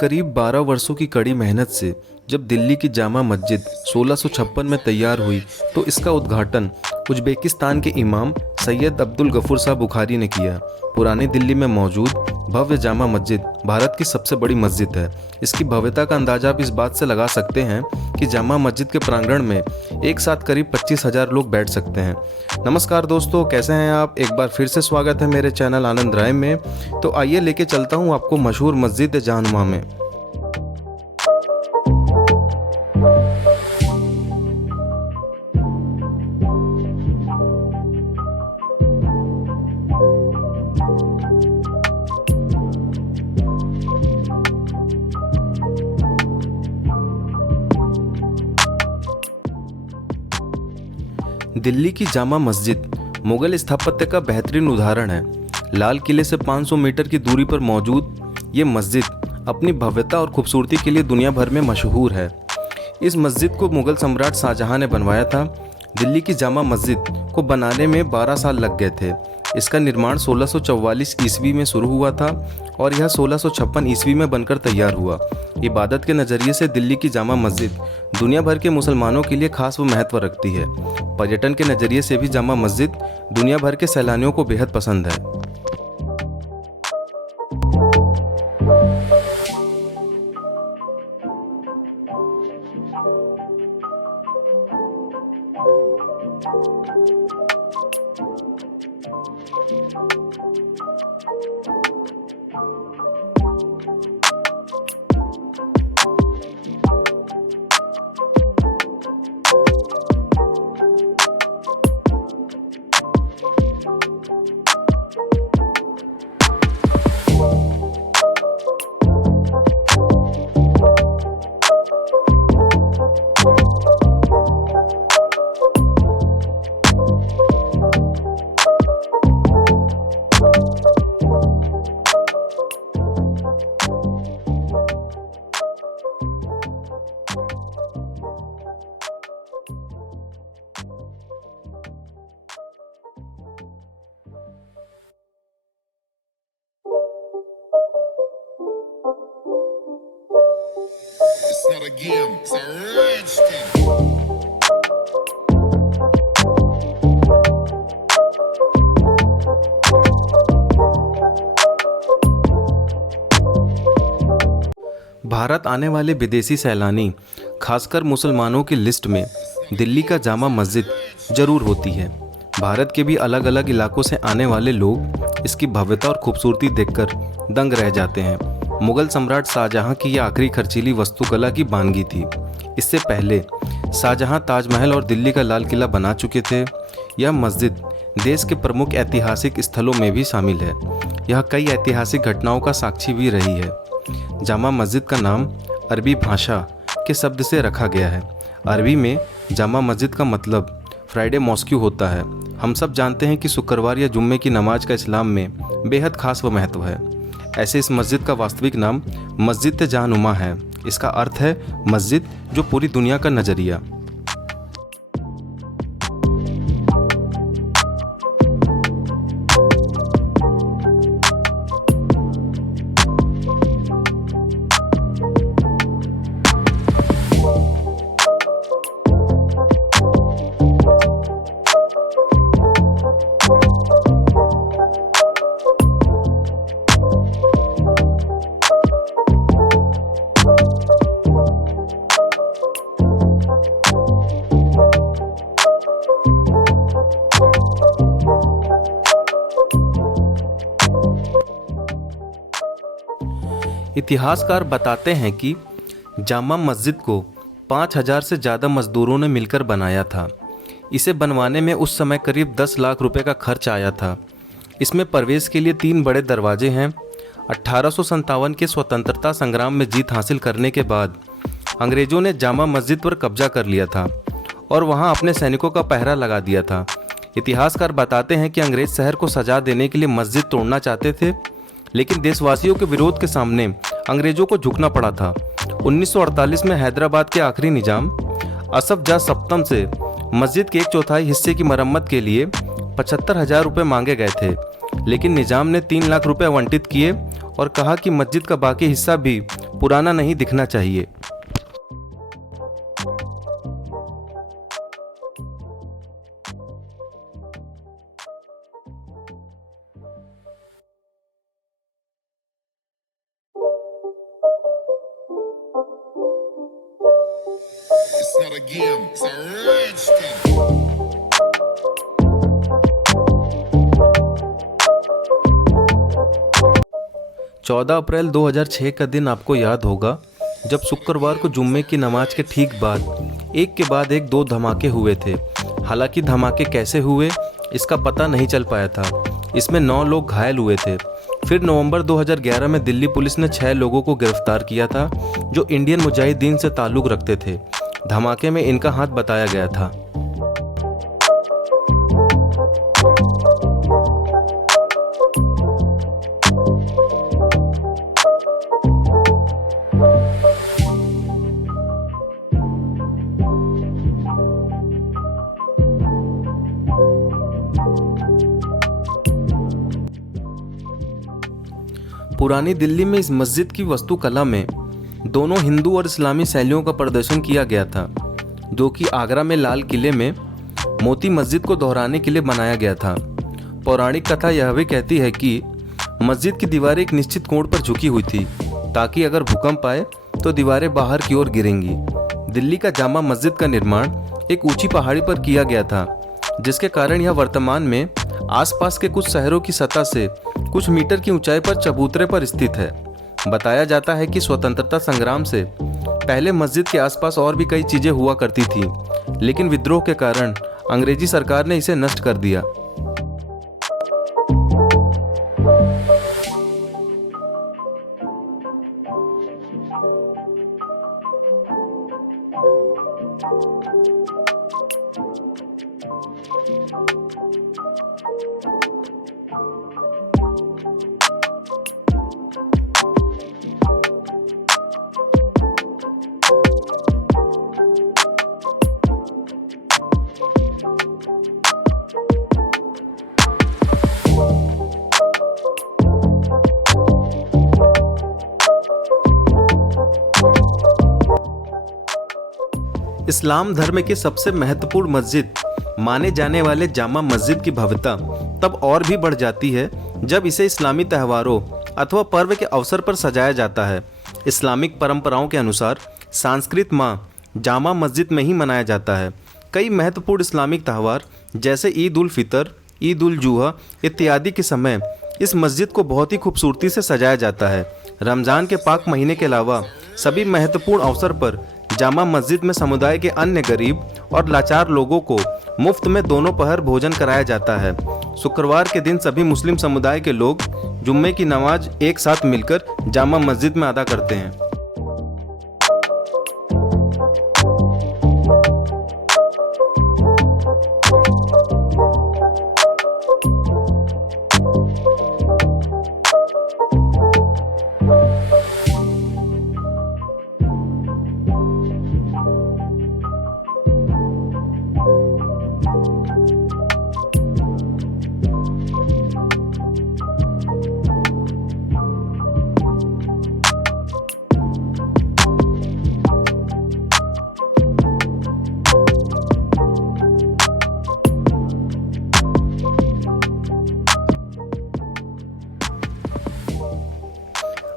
करीब 12 वर्षों की कड़ी मेहनत से जब दिल्ली की जामा मस्जिद 1656 में तैयार हुई तो इसका उद्घाटन उज़्बेकिस्तान के इमाम सैयद अब्दुल गफूर शाह बुखारी ने किया। पुरानी दिल्ली में मौजूद भव्य जामा मस्जिद भारत की सबसे बड़ी मस्जिद है। इसकी भव्यता का अंदाजा आप इस बात से लगा सकते हैं कि जामा मस्जिद के प्रांगण में एक साथ करीब 25,000 लोग बैठ सकते हैं। नमस्कार दोस्तों, कैसे हैं आप? एक बार फिर से स्वागत है मेरे चैनल आनंद राय में। तो आइए लेके चलता हूँ आपको मशहूर मस्जिद जहानुमा में। दिल्ली की जामा मस्जिद मुगल स्थापत्य का बेहतरीन उदाहरण है। लाल किले से 500 मीटर की दूरी पर मौजूद ये मस्जिद अपनी भव्यता और खूबसूरती के लिए दुनिया भर में मशहूर है। इस मस्जिद को मुगल सम्राट शाहजहां ने बनवाया था। दिल्ली की जामा मस्जिद को बनाने में 12 साल लग गए थे। इसका निर्माण 1644 ईस्वी में शुरू हुआ था और यह 1656 ईस्वी में बनकर तैयार हुआ। इबादत के नज़रिए से दिल्ली की जामा मस्जिद दुनिया भर के मुसलमानों के लिए खास व महत्व रखती है। पर्यटन के नज़रिए से भी जामा मस्जिद दुनिया भर के सैलानियों को बेहद पसंद है। It's not a game, it's a rich thing. Bharat आने वाले विदेशी सैलानी खासकर मुसलमानों की लिस्ट में दिल्ली का जामा मस्जिद जरूर होती है। भारत के भी अलग अलग इलाकों से आने वाले लोग इसकी भव्यता और खूबसूरती देखकर दंग रह जाते हैं। मुगल सम्राट शाहजहां की यह आखिरी खर्चीली वास्तुकला की बानगी थी। इससे पहले शाहजहां ताजमहल और दिल्ली का लाल किला बना चुके थे। यह मस्जिद देश के प्रमुख ऐतिहासिक स्थलों में भी शामिल है। यह कई ऐतिहासिक घटनाओं का साक्षी भी रही है। जामा मस्जिद का नाम अरबी भाषा के शब्द से रखा गया है। अरबी में जामा मस्जिद का मतलब फ्राइडे मॉस्क्यू होता है। हम सब जानते हैं कि शुक्रवार या जुम्मे की नमाज का इस्लाम में बेहद खास व महत्व है। ऐसे इस मस्जिद का वास्तविक नाम मस्जिद जहानुमा है। इसका अर्थ है मस्जिद जो पूरी दुनिया का नज़रिया। इतिहासकार बताते हैं कि जामा मस्जिद को 5,000 से ज़्यादा मजदूरों ने मिलकर बनाया था। इसे बनवाने में उस समय करीब 10 लाख रुपए का खर्च आया था। इसमें प्रवेश के लिए 3 बड़े दरवाजे हैं। 1857 के स्वतंत्रता संग्राम में जीत हासिल करने के बाद अंग्रेज़ों ने जामा मस्जिद पर कब्जा कर लिया था और वहां अपने सैनिकों का पहरा लगा दिया था। इतिहासकार बताते हैं कि अंग्रेज़ शहर को सजा देने के लिए मस्जिद तोड़ना चाहते थे, लेकिन देशवासियों के विरोध के सामने अंग्रेजों को झुकना पड़ा था। 1948 में हैदराबाद के आखिरी निजाम असफ जाह सप्तम से मस्जिद के 1/4 हिस्से की मरम्मत के लिए 75,000 रुपये मांगे गए थे, लेकिन निजाम ने 3 लाख रुपये आवंटित किए और कहा कि मस्जिद का बाकी हिस्सा भी पुराना नहीं दिखना चाहिए। It's not a game, it's a rich thing. 14 अप्रैल 2006 का दिन आपको याद होगा, जब शुक्रवार को जुम्मे की नमाज के ठीक बाद एक दो धमाके हुए थे। हालांकि धमाके कैसे हुए इसका पता नहीं चल पाया था। इसमें 9 लोग घायल हुए थे। फिर नवंबर 2011 में दिल्ली पुलिस ने 6 लोगों को गिरफ्तार किया था जो इंडियन मुजाहिदीन से ताल्लुक़ रखते थे। धमाके में इनका हाथ बताया गया था। पुरानी दिल्ली में इस मस्जिद की वास्तुकला में दोनों हिंदू और इस्लामी शैलियों का प्रदर्शन किया गया था, जो कि आगरा में लाल किले में मोती मस्जिद को दोहराने के लिए बनाया गया था। पौराणिक कथा यह भी कहती है कि मस्जिद की दीवारें एक निश्चित कोण पर झुकी हुई थी ताकि अगर भूकंप आए तो दीवारें बाहर की ओर गिरेंगी। दिल्ली का जामा मस्जिद का निर्माण एक ऊंची पहाड़ी पर किया गया था, जिसके कारण यह वर्तमान में आसपास के कुछ शहरों की सतह से कुछ मीटर की ऊंचाई पर चबूतरे पर स्थित है। बताया जाता है कि स्वतंत्रता संग्राम से पहले मस्जिद के आसपास और भी कई चीजें हुआ करती थी, लेकिन विद्रोह के कारण अंग्रेजी सरकार ने इसे नष्ट कर दिया। इस्लाम धर्म के सबसे महत्वपूर्ण मस्जिद माने जाने वाले जामा मस्जिद की भव्यता तब और भी बढ़ जाती है जब इसे इस्लामी त्योहारों अथवा पर्व के अवसर पर सजाया जाता है। इस्लामिक परंपराओं के अनुसार संस्कृत माह जामा मस्जिद में ही मनाया जाता है। कई महत्वपूर्ण इस्लामिक त्यौहार जैसे ईद उल फितर, ईद उल जुहा इत्यादि के समय इस मस्जिद को बहुत ही खूबसूरती से सजाया जाता है। रमज़ान के पाक महीने के अलावा सभी महत्वपूर्ण अवसर पर जामा मस्जिद में समुदाय के अन्य गरीब और लाचार लोगों को मुफ्त में दोनों पहर भोजन कराया जाता है। शुक्रवार के दिन सभी मुस्लिम समुदाय के लोग जुम्मे की नमाज एक साथ मिलकर जामा मस्जिद में अदा करते हैं।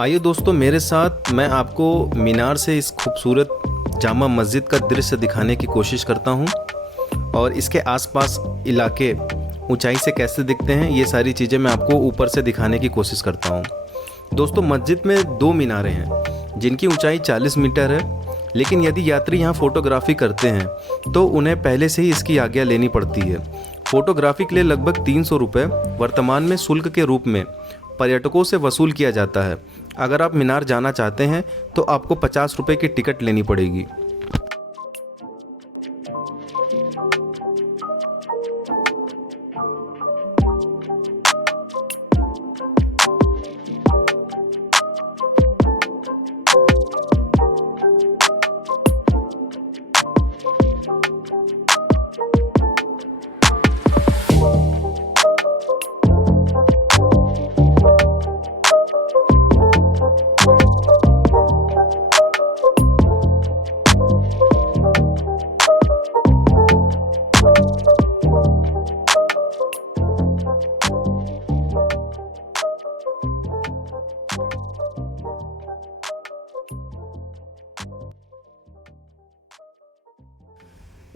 आइए दोस्तों, मेरे साथ मैं आपको मीनार से इस खूबसूरत जामा मस्जिद का दृश्य दिखाने की कोशिश करता हूं और इसके आसपास इलाके ऊंचाई से कैसे दिखते हैं, ये सारी चीज़ें मैं आपको ऊपर से दिखाने की कोशिश करता हूं। दोस्तों, मस्जिद में 2 मीनारें हैं जिनकी ऊंचाई 40 मीटर है, लेकिन यदि यात्री यहाँ फ़ोटोग्राफी करते हैं तो उन्हें पहले से ही इसकी आज्ञा लेनी पड़ती है। फ़ोटोग्राफी के लिए लगभग 300 रुपये वर्तमान में शुल्क के रूप में पर्यटकों से वसूल किया जाता है। अगर आप मीनार जाना चाहते हैं तो आपको 50 रुपये की टिकट लेनी पड़ेगी।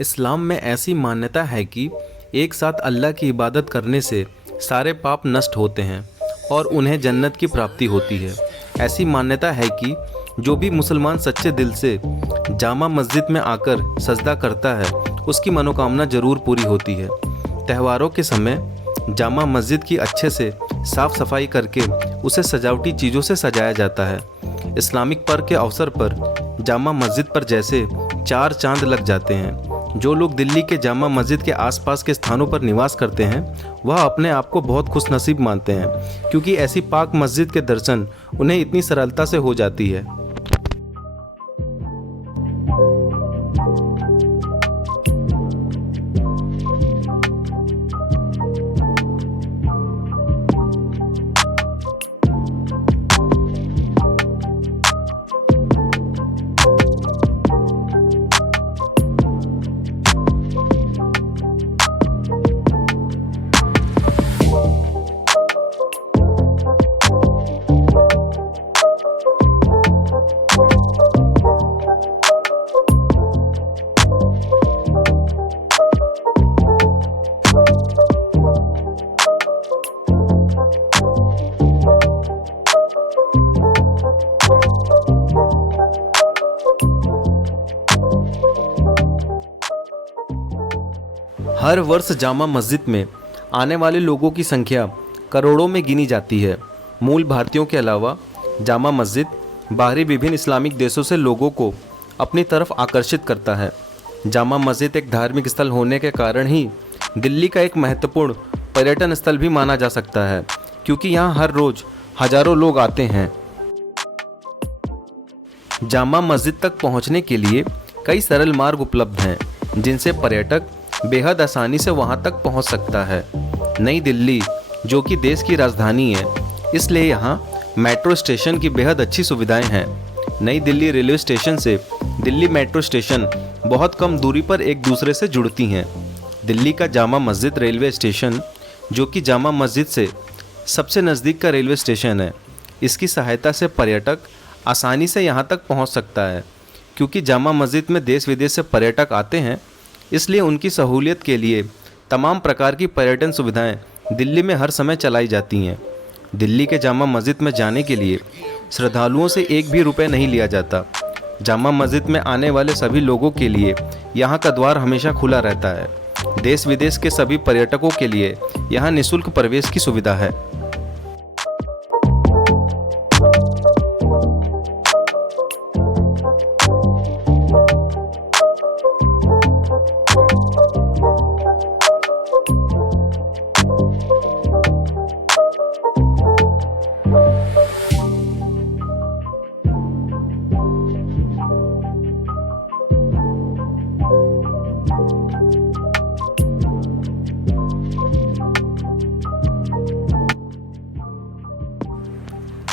इस्लाम में ऐसी मान्यता है कि एक साथ अल्लाह की इबादत करने से सारे पाप नष्ट होते हैं और उन्हें जन्नत की प्राप्ति होती है। ऐसी मान्यता है कि जो भी मुसलमान सच्चे दिल से जामा मस्जिद में आकर सजदा करता है उसकी मनोकामना जरूर पूरी होती है। त्योहारों के समय जामा मस्जिद की अच्छे से साफ सफाई करके उसे सजावटी चीज़ों से सजाया जाता है। इस्लामिक पर्व के अवसर पर जामा मस्जिद पर जैसे 4 चांद लग जाते हैं। जो लोग दिल्ली के जामा मस्जिद के आसपास के स्थानों पर निवास करते हैं वह अपने आप को बहुत खुशनसीब मानते हैं, क्योंकि ऐसी पाक मस्जिद के दर्शन उन्हें इतनी सरलता से हो जाती है। हर वर्ष जामा मस्जिद में आने वाले लोगों की संख्या करोड़ों में गिनी जाती है। मूल भारतीयों के अलावा जामा मस्जिद बाहरी विभिन्न इस्लामिक देशों से लोगों को अपनी तरफ आकर्षित करता है। जामा मस्जिद एक धार्मिक स्थल होने के कारण ही दिल्ली का एक महत्वपूर्ण पर्यटन स्थल भी माना जा सकता है, क्योंकि यहाँ हर रोज़ हजारों लोग आते हैं। जामा मस्जिद तक पहुँचने के लिए कई सरल मार्ग उपलब्ध हैं, जिनसे पर्यटक बेहद आसानी से वहां तक पहुंच सकता है। नई दिल्ली जो कि देश की राजधानी है, इसलिए यहां मेट्रो स्टेशन की बेहद अच्छी सुविधाएं हैं। नई दिल्ली रेलवे स्टेशन से दिल्ली मेट्रो स्टेशन बहुत कम दूरी पर एक दूसरे से जुड़ती हैं। दिल्ली का जामा मस्जिद रेलवे स्टेशन, जो कि जामा मस्जिद से सबसे नज़दीक का रेलवे स्टेशन है, इसकी सहायता से पर्यटक आसानी से यहाँ तक पहुँच सकता है। क्योंकि जामा मस्जिद में देश विदेश से पर्यटक आते हैं, इसलिए उनकी सहूलियत के लिए तमाम प्रकार की पर्यटन सुविधाएं दिल्ली में हर समय चलाई जाती हैं। दिल्ली के जामा मस्जिद में जाने के लिए श्रद्धालुओं से एक भी रुपये नहीं लिया जाता। जामा मस्जिद में आने वाले सभी लोगों के लिए यहाँ का द्वार हमेशा खुला रहता है। देश विदेश के सभी पर्यटकों के लिए यहाँ निःशुल्क प्रवेश की सुविधा है।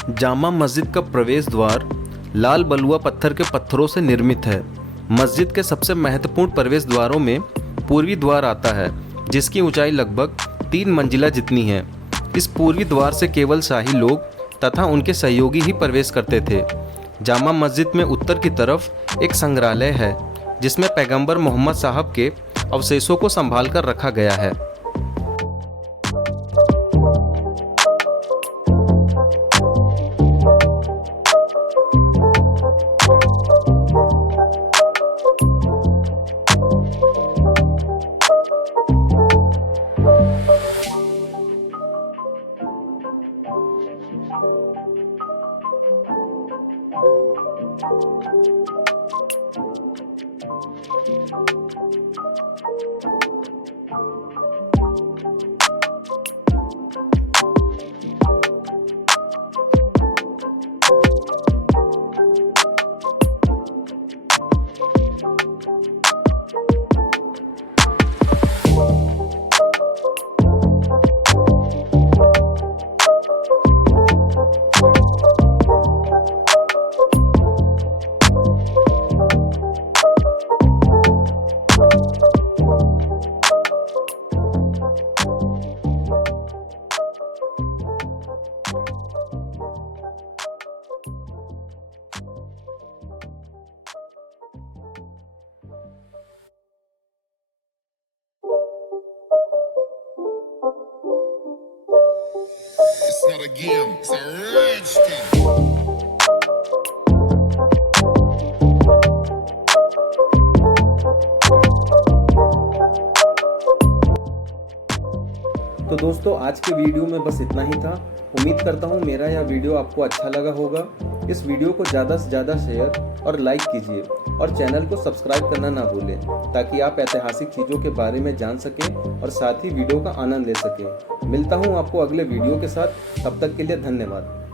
जामा मस्जिद का प्रवेश द्वार लाल बलुआ पत्थर के पत्थरों से निर्मित है। मस्जिद के सबसे महत्वपूर्ण प्रवेश द्वारों में पूर्वी द्वार आता है, जिसकी ऊंचाई लगभग 3 मंजिला जितनी है। इस पूर्वी द्वार से केवल शाही लोग तथा उनके सहयोगी ही प्रवेश करते थे। जामा मस्जिद में उत्तर की तरफ एक संग्रहालय है, जिसमें पैगंबर मोहम्मद साहब के अवशेषों को संभाल कर रखा गया है। not a game, it's a rich thing. तो दोस्तों आज के वीडियो में बस इतना ही था। उम्मीद करता हूँ मेरा यह वीडियो आपको अच्छा लगा होगा। इस वीडियो को ज़्यादा से ज़्यादा शेयर और लाइक कीजिए और चैनल को सब्सक्राइब करना ना भूलें ताकि आप ऐतिहासिक चीज़ों के बारे में जान सकें और साथ ही वीडियो का आनंद ले सकें। मिलता हूँ आपको अगले वीडियो के साथ, तब तक के लिए धन्यवाद।